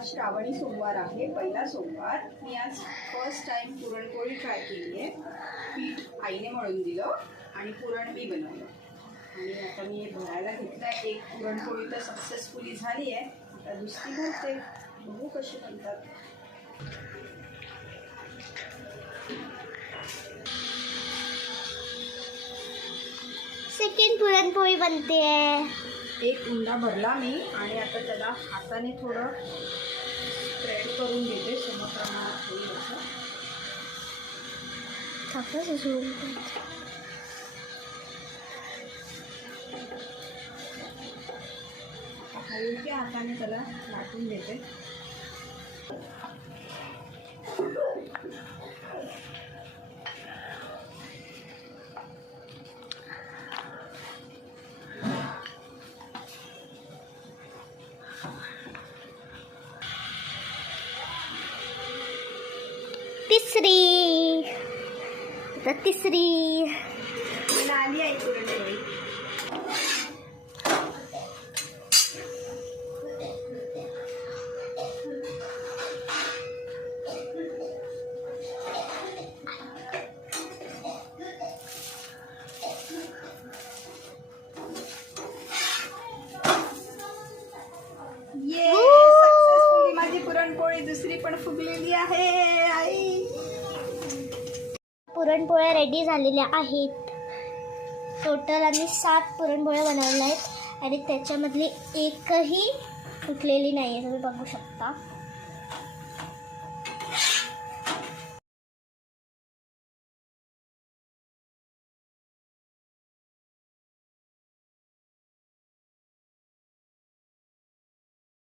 आज श्रावणी सोमवार आहे, पहिला सोमवार. मी आज फर्स्ट टाइम पुरणपोळी ट्राय केली आहे. पीठ आईने मळून दिलं आणि पुरण मी बनवलं आणि आता मी हे भरायला घेतलं आहे. एक पुरणपोळी तर सक्सेसफुली झाली आहे, आता दुसरी भरते. बघू कशी बनतात. सेकंड पुरणपोळी बनते आहे. एक उंडा भरला मी आणि आता त्याला हाताने थोडं स्प्रेड करून घेते समप्रमाणात होईल असं. हलक्या हाताने त्याला लाटून घेते. तिसरी मला आली आहे पुरणपोळी. ये सक्सेसफुली माझी पुरणपोळी दुसरी पण फुगलेली आहे. आई पुरणपोळ्या रेडी झालेल्या आहेत. टोटल आम्ही 7 पुरणपोळ्या बनवल्या आहेत आणि त्याच्यामधली एकही फुटलेली नाही आहे, तुम्ही बघू शकता.